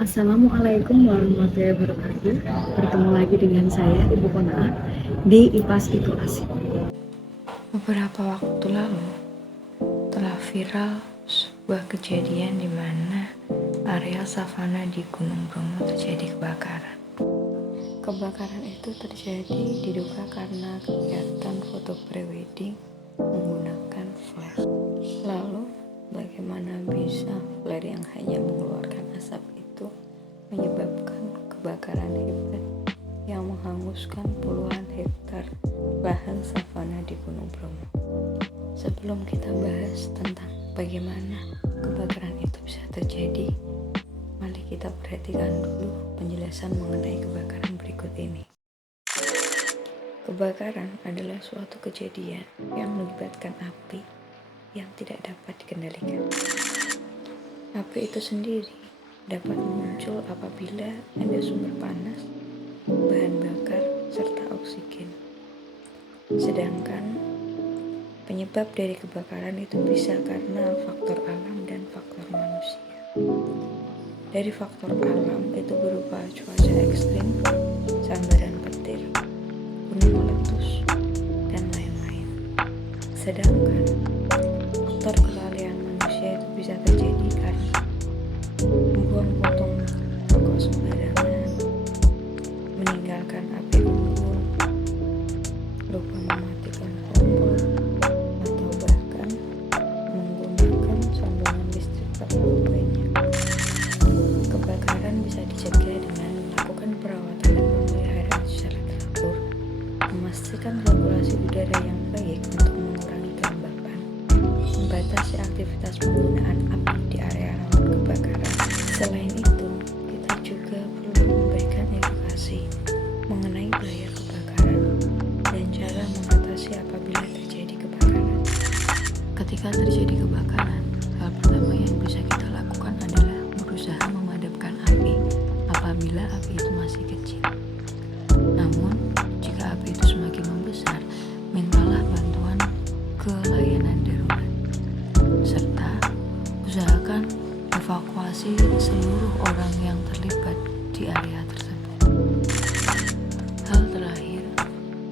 Assalamualaikum warahmatullahi wabarakatuh. Bertemu lagi dengan saya Ibu Kona di IPAS Itu Asik. Beberapa waktu lalu telah viral sebuah kejadian di mana area savana di Gunung Bromo terjadi kebakaran. Kebakaran itu terjadi diduga karena kegiatan foto prewedding menggunakan flare. Lalu, bagaimana bisa flare yang hanya mengeluarkan asap itu menyebabkan kebakaran hebat yang menghanguskan puluhan hektar lahan savana di Gunung Bromo? Sebelum kita bahas tentang bagaimana kebakaran itu bisa terjadi, mari kita perhatikan dulu penjelasan mengenai kebakaran berikut ini. Kebakaran adalah suatu kejadian yang melibatkan api yang tidak dapat dikendalikan. Api itu sendiri dapat muncul apabila ada sumber panas, bahan bakar, serta oksigen. Sedangkan penyebab dari kebakaran itu bisa karena faktor alam dan faktor manusia. Dari faktor alam itu berupa cuaca ekstrim, sambaran petir, gunung meletus, dan lain-lain. Sedangkan faktor kelalaian manusia itu bisa terjadi karena membuang potong rokok sembarangan, meninggalkan api unggun, lupa mematikan kompor, atau bahkan menggunakan sambungan listrik terlalu banyak. Kebakaran bisa dicegah dengan melakukan perawatan dan pemeliharaan secara teratur, memastikan sirkulasi udara yang baik untuk mengurangi kelembapan, membatasi aktivitas penggunaan api di area rawan kebakaran. Selain itu, kita juga perlu memberikan edukasi mengenai bahaya kebakaran dan cara mengatasi apabila terjadi kebakaran. Ketika terjadi kebakaran, hal pertama yang bisa kita lakukan adalah berusaha memadamkan api apabila api itu masih kecil. Namun, jika api itu semakin membesar, mintalah bantuan ke layanan darurat, serta usahakan evakuasi seluruh orang yang terlibat di area tersebut. Hal terakhir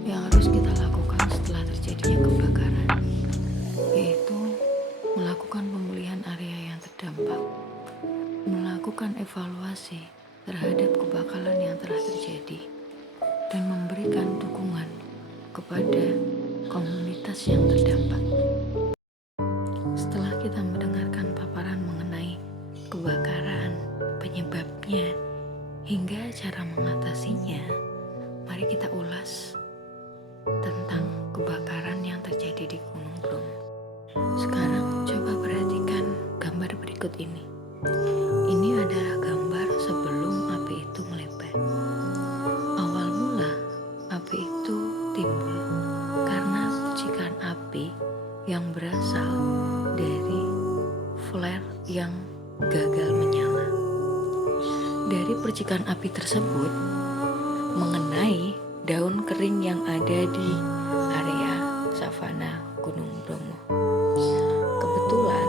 yang harus kita lakukan setelah terjadinya kebakaran yaitu melakukan pemulihan area yang terdampak, melakukan evaluasi terhadap kebakaran yang telah terjadi, dan memberikan dukungan kepada komunitas yang terdampak. Setelah kita mendengarkan paparan mengenai kebakaran, penyebabnya, hingga cara mengatasinya, mari kita ulas tentang kebakaran yang terjadi di Gunung Bromo. Sekarang coba perhatikan gambar berikut ini. Ini adalah gambar sebelum api itu melebar. Awal mula api itu timbul karena percikan api yang berasal dari flare yang gagal menyala. Dari percikan api tersebut mengenai daun kering yang ada di area savana Gunung Bromo. Kebetulan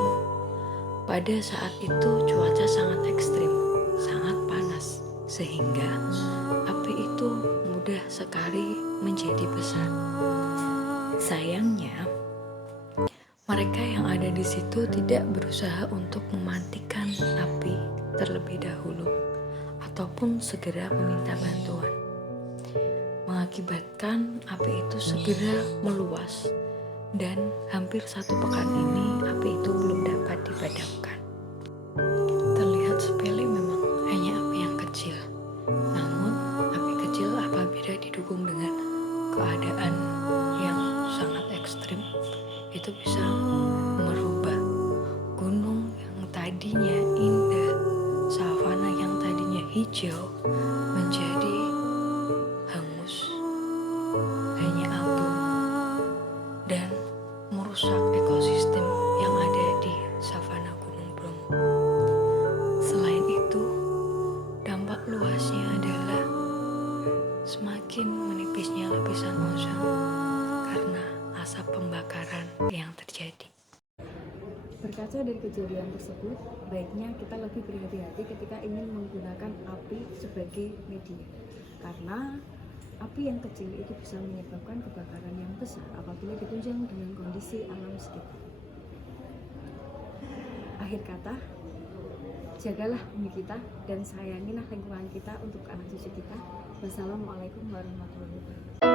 pada saat itu cuaca sangat ekstrim, sangat panas, sehingga api itu mudah sekali menjadi besar. Sayangnya, mereka yang ada di situ tidak berusaha untuk mematikan api terlebih dahulu ataupun segera meminta bantuan, mengakibatkan api itu segera meluas dan hampir 1 pekan ini api itu belum dapat dipadamkan. Terlihat sepele memang, hanya api yang kecil. Namun api kecil apabila didukung dengan keadaan yang sangat ekstrim, itu bisa merubah gunung yang tadinya indah, savana yang tadinya hijau, menjadi hangus, hanya abu, dan merusak ekosistem yang ada di savana Gunung Bromo. Selain itu, dampak luasnya adalah semakin menipisnya lapisan ozon karena asap pembakaran yang terjadi. Berkaca dari kejadian tersebut, baiknya kita lebih berhati-hati ketika ingin menggunakan api sebagai media. Karena api yang kecil itu bisa menyebabkan kebakaran yang besar apabila ditunjang dengan kondisi alam sekitar. Akhir kata, jagalah bumi kita dan sayangilah lingkungan kita untuk anak cucu kita. Wassalamualaikum warahmatullahi wabarakatuh.